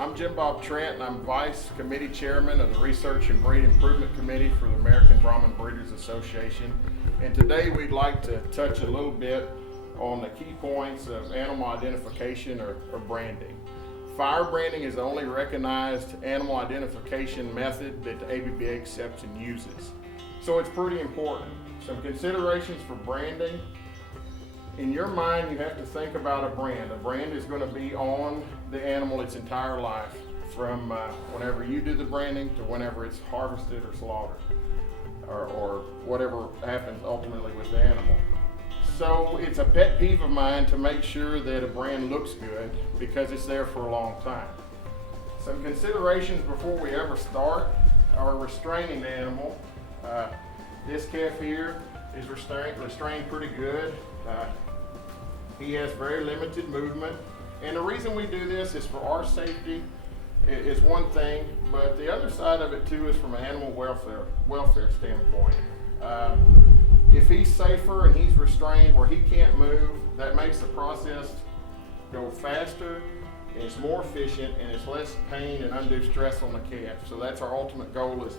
I'm Jim Bob Trent, and I'm Vice Committee Chairman of the Research and Breed Improvement Committee for the American Brahman Breeders Association. And today we'd like to touch a little bit on the key points of animal identification or branding. Fire branding is the only recognized animal identification method that the ABBA accepts and uses. So it's pretty important. Some considerations for branding. In your mind, you have to think about a brand. A brand is going to be on the animal its entire life, from whenever you do the branding to whenever it's harvested or slaughtered, or whatever happens ultimately with the animal. So it's a pet peeve of mine to make sure that a brand looks good because it's there for a long time. Some considerations before we ever start are restraining the animal. This calf here is restrained pretty good. He has very limited movement, and the reason we do this is for our safety is one thing, but the other side of it too is from an animal welfare standpoint. If he's safer and he's restrained where he can't move, that makes the process go faster, and it's more efficient, and it's less pain and undue stress on the calf. So that's our ultimate goal as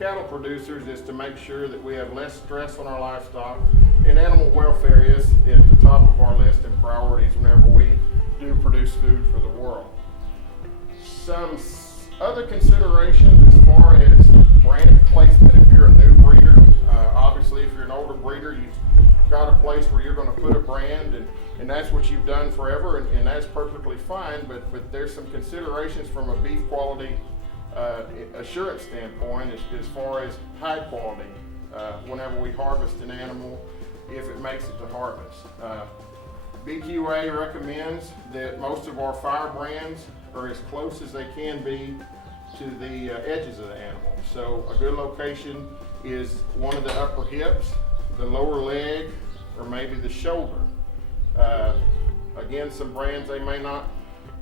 cattle producers, is to make sure that we have less stress on our livestock, and animal welfare is at the top of our list and priorities whenever we do produce food for the world. Some other considerations as far as brand placement if you're a new breeder. Obviously, if you're an older breeder, you've got a place where you're going to put a brand, and that's what you've done forever, and that's perfectly fine, but there's some considerations from a beef quality assurance standpoint as far as high quality whenever we harvest an animal, if it makes it to harvest. BQA recommends that most of our fire brands are as close as they can be to the edges of the animal. So a good location is one of the upper hips, the lower leg, or maybe the shoulder. Again, some brands they may not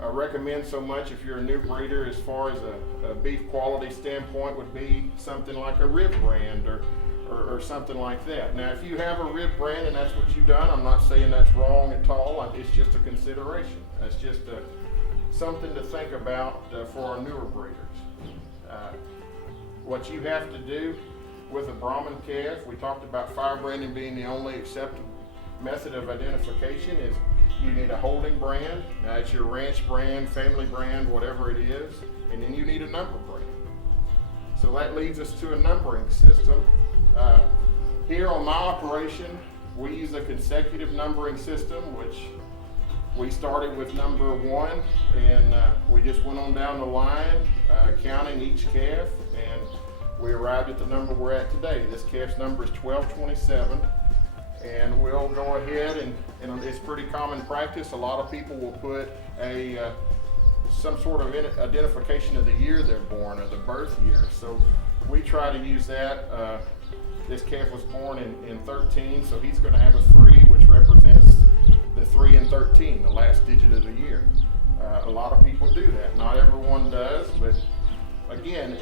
recommend so much if you're a new breeder as far as a beef quality standpoint would be something like a rib brand or something like that. Now, if you have a rib brand and that's what you've done, I'm not saying that's wrong at all. It's just a consideration. That's just something to think about for our newer breeders. What you have to do with a Brahman calf, we talked about fire branding being the only accepted method of identification, is you need a holding brand. Now it's your ranch brand, family brand, whatever it is, and then you need a number brand. So that leads us to a numbering system. Here on my operation, we use a consecutive numbering system, which we started with number 1, and we just went on down the line, counting each calf, and we arrived at the number we're at today. This calf's number is 1227. And we'll go ahead and it's pretty common practice. A lot of people will put some sort of identification of the year they're born or the birth year. So we try to use that. This calf was born in 13, so he's going to have a 3, which represents the 3 and 13, the last digit of the year. A lot of people do that. Not everyone does, but again,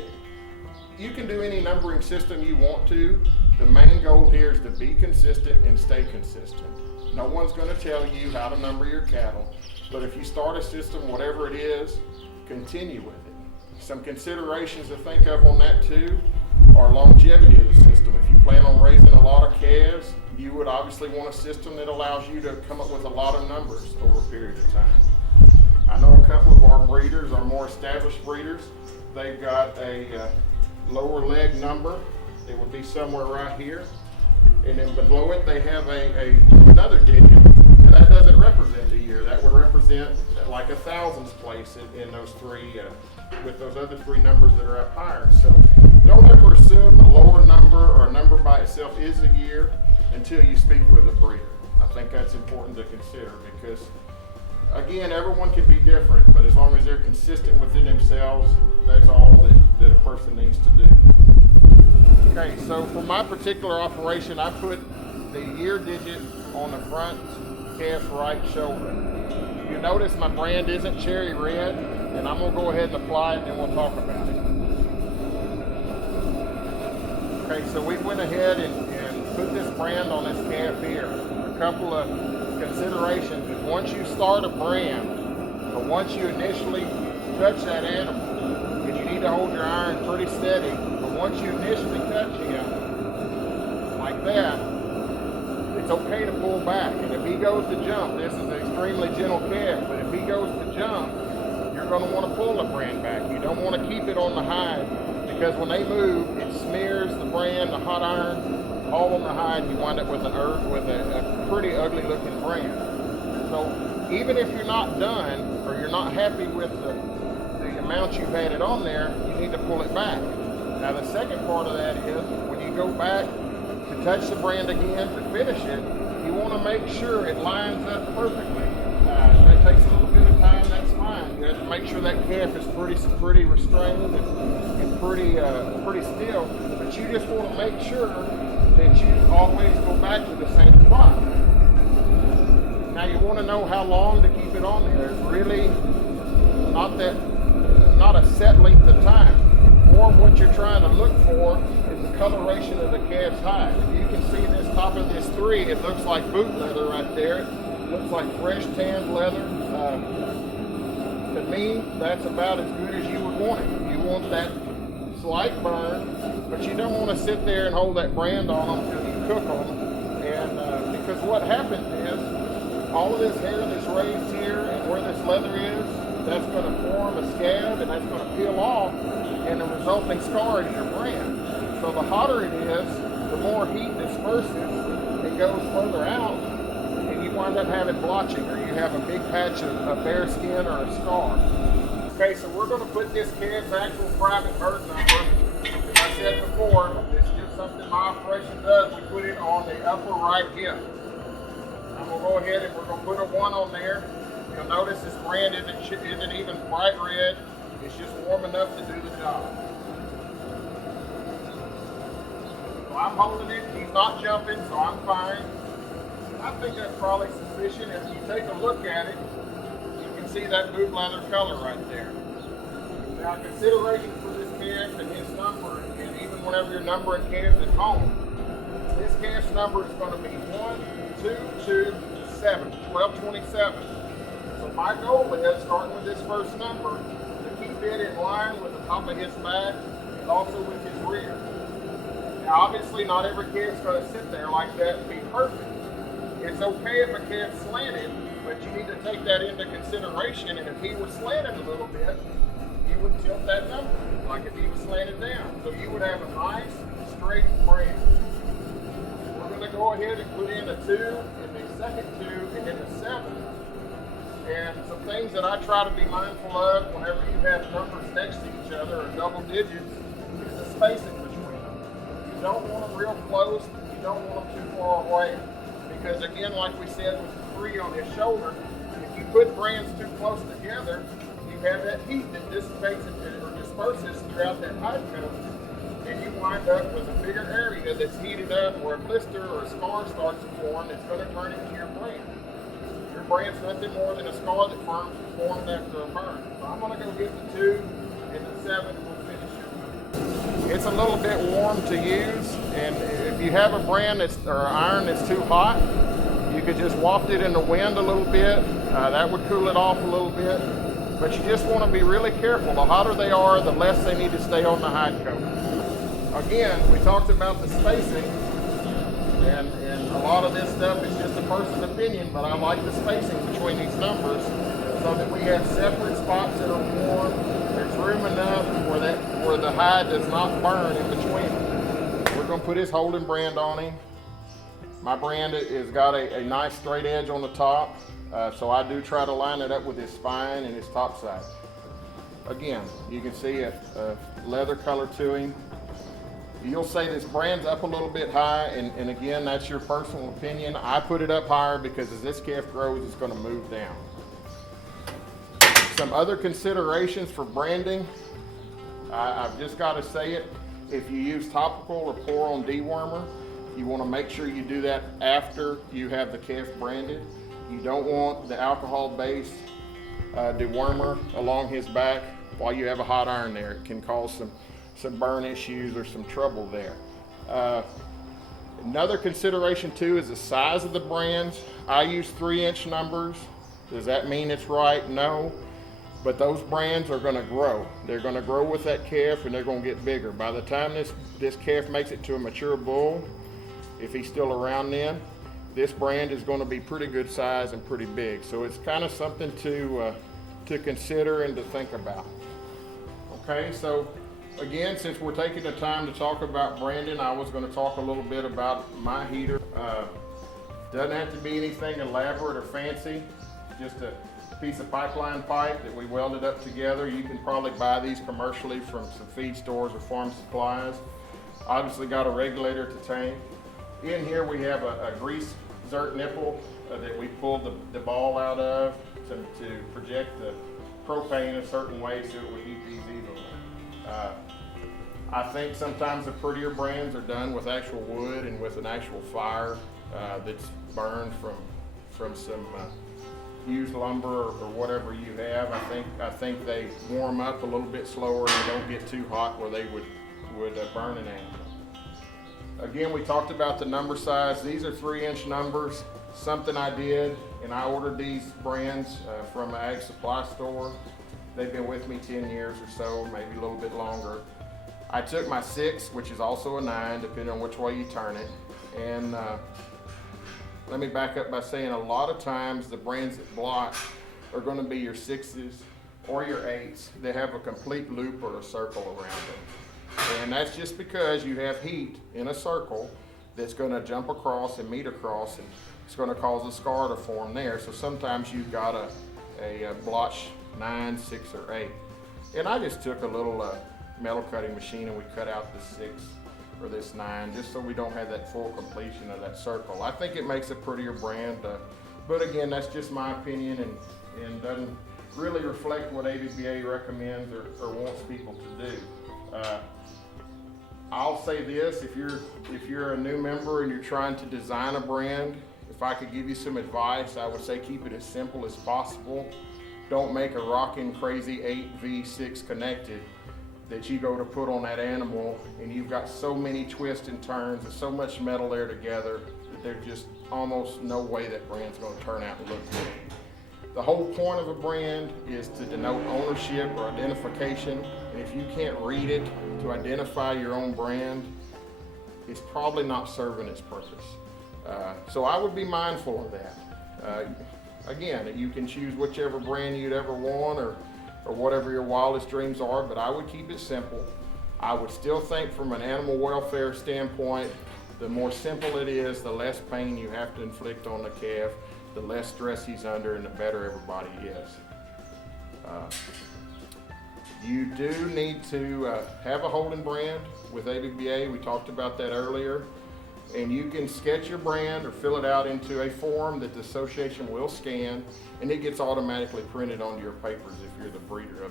you can do any numbering system you want to. The main goal here is to be consistent and stay consistent. No one's going to tell you how to number your cattle, but if you start a system, whatever it is, continue with it. Some considerations to think of on that too are longevity of the system. If you plan on raising a lot of calves, you would obviously want a system that allows you to come up with a lot of numbers over a period of time. I know a couple of our breeders, our more established breeders, they've got a lower leg number. It would be somewhere right here, and then below it they have another digit, and that doesn't represent the year. That would represent like a thousands place in those 3 with those other 3 numbers that are up higher. So don't ever assume a lower number or a number by itself is a year until you speak with a breeder. I think that's important to consider because, again, everyone can be different, but as long as they're consistent within themselves, that's all that a person needs to do. Okay, so for my particular operation, I put the year digit on the front calf's right shoulder. You notice my brand isn't cherry red, and I'm going to go ahead and apply it, and then we'll talk about it. Okay, so we went ahead and put this brand on this calf here. A couple of considerations is once you start a brand, or once you initially touch that animal, and you need to hold your iron pretty steady. But once you initially touch him, like that, it's okay to pull back. And if he goes to jump, this is an extremely gentle calf, but if he goes to jump, you're going to want to pull the brand back. You don't want to keep it on the hide, because when they move, it smears the brand, the hot iron, all on the hide. You wind up with a pretty ugly looking brand. So even if you're not done, or you're not happy with the amount you've added on there, you need to pull it back. Now the second part of that is, when you go back to touch the brand again to finish it, you want to make sure it lines up perfectly. That takes a little bit of time, that's fine. You have to make sure that calf is pretty restrained and pretty still, but you just want to make sure that you always go back to the same spot. Now you want to know how long to keep it on there. It's really not a set length of time. Or what you're trying to look for is the coloration of the calf's hide. If you can see this top of this 3, it looks like boot leather right there. It looks like fresh tanned leather. To me, that's about as good as you would want it. You want that slight burn, but you don't want to sit there and hold that brand on them until you cook them. And because what happens is, all of this hair that's raised here and where this leather is, that's going to form a scab, and that's going to peel off, and the resulting scar is your brand. So the hotter it is, the more heat disperses, it goes further out, and you wind up having blotching, or you have a big patch of bare skin or a scar. Okay, so we're going to put this calf's actual private herd number. As I said before, it's just something my operation does. We put it on the upper right hip. I'm going to go ahead and we're going to put a 1 on there. You'll notice this brand isn't even bright red. It's just warm enough to do the job. So I'm holding it. He's not jumping, so I'm fine. I think that's probably sufficient. If you take a look at it, you can see that boot leather color right there. Now, consideration for this calf and his number, and even whenever you're numbering calves at home, this calf's number is going to be 1227. So my goal is, starting with this first number, to keep it in line with the top of his back and also with his rear. Now obviously not every calf's going to sit there like that and be perfect. It's okay if a calf's slanted, but you need to take that into consideration, and if he was slanted a little bit, you would tilt that number, like if he was slanted down. So you would have a nice, straight brand. We're going to go ahead and put in a 2, and the second 2, and then a 7. And some things that I try to be mindful of whenever you have numbers next to each other or double digits is the spacing between them. You don't want them real close, you don't want them too far away. Because again, like we said with the 3 on his shoulder, if you put brands too close together, you have that heat that dissipates or disperses throughout that hide coat, and you wind up with a bigger area that's heated up, or a blister or a scar starts to form that's going to turn into your brand. Your brand's nothing more than a scar that formed after a burn. So I'm going to go get the 2 and the 7 and we'll finish it. It's a little bit warm to use, and if you have a brand or iron that's too hot, you could just waft it in the wind a little bit. That would cool it off a little bit. But you just want to be really careful. The hotter they are, the less they need to stay on the hide coat. Again, we talked about the spacing, and a lot of this stuff is just a person's opinion, but I like the spacing between these numbers so that we have separate spots that are warm. There's room enough where the hide does not burn in between them. We're going to put his holding brand on him. My brand has got a nice straight edge on the top, so I do try to line it up with his spine and his top side. Again, you can see a leather color to him. You'll say this brand's up a little bit high, and again, that's your personal opinion. I put it up higher because as this calf grows, it's going to move down. Some other considerations for branding, I've just got to say it. If you use topical or pour-on dewormer, you want to make sure you do that after you have the calf branded. You don't want the alcohol-based dewormer along his back while you have a hot iron there. It can cause some burn issues or some trouble there. Another consideration too is the size of the brands. I use 3-inch numbers. Does that mean it's right? No. But those brands are going to grow. They're going to grow with that calf, and they're going to get bigger. By the time this calf makes it to a mature bull, if he's still around then, this brand is going to be pretty good size and pretty big. So it's kind of something to consider and to think about. Okay, so again, since we're taking the time to talk about branding, I was going to talk a little bit about my heater. Doesn't have to be anything elaborate or fancy, just a piece of pipeline pipe that we welded up together. You can probably buy these commercially from some feed stores or farm supplies. Obviously got a regulator to tank. In here we have a grease zert nipple that we pulled the ball out of to project the propane a certain way so it would heat these evenly. I think sometimes the prettier brands are done with actual wood and with an actual fire that's burned from some used lumber or whatever you have. I think they warm up a little bit slower and they don't get too hot where they would burn an animal. Again, we talked about the number size. These are 3-inch numbers. Something I did, and I ordered these brands from an ag supply store. They've been with me 10 years or so, maybe a little bit longer. I took my 6, which is also a 9, depending on which way you turn it. And let me back up by saying a lot of times the brands that blotch are going to be your 6s or your 8s. They have a complete loop or a circle around them. And that's just because you have heat in a circle that's going to jump across and meet across, and it's going to cause a scar to form there. So sometimes you've got a blotch 9, 6, or 8. And I just took a little metal cutting machine and we cut out the 6 or this 9 just so we don't have that full completion of that circle. I think it makes a prettier brand, but again, that's just my opinion and doesn't really reflect what ABBA recommends or wants people to do. I'll say this, if you're a new member and you're trying to design a brand, if I could give you some advice, I would say keep it as simple as possible. Don't make a rockin' crazy 8V6 connected that you go to put on that animal and you've got so many twists and turns and so much metal there together that there's just almost no way that brand's gonna turn out and look good. The whole point of a brand is to denote ownership or identification, and if you can't read it to identify your own brand, it's probably not serving its purpose. So I would be mindful of that. Again, you can choose whichever brand you'd ever want or whatever your wildest dreams are, but I would keep it simple. I would still think from an animal welfare standpoint, the more simple it is, the less pain you have to inflict on the calf, the less stress he's under, and the better everybody is. You do need to have a holding brand with ABBA. We talked about that earlier. And you can sketch your brand or fill it out into a form that the association will scan, and it gets automatically printed onto your papers if you're the breeder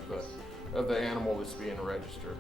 of the animal that's being registered.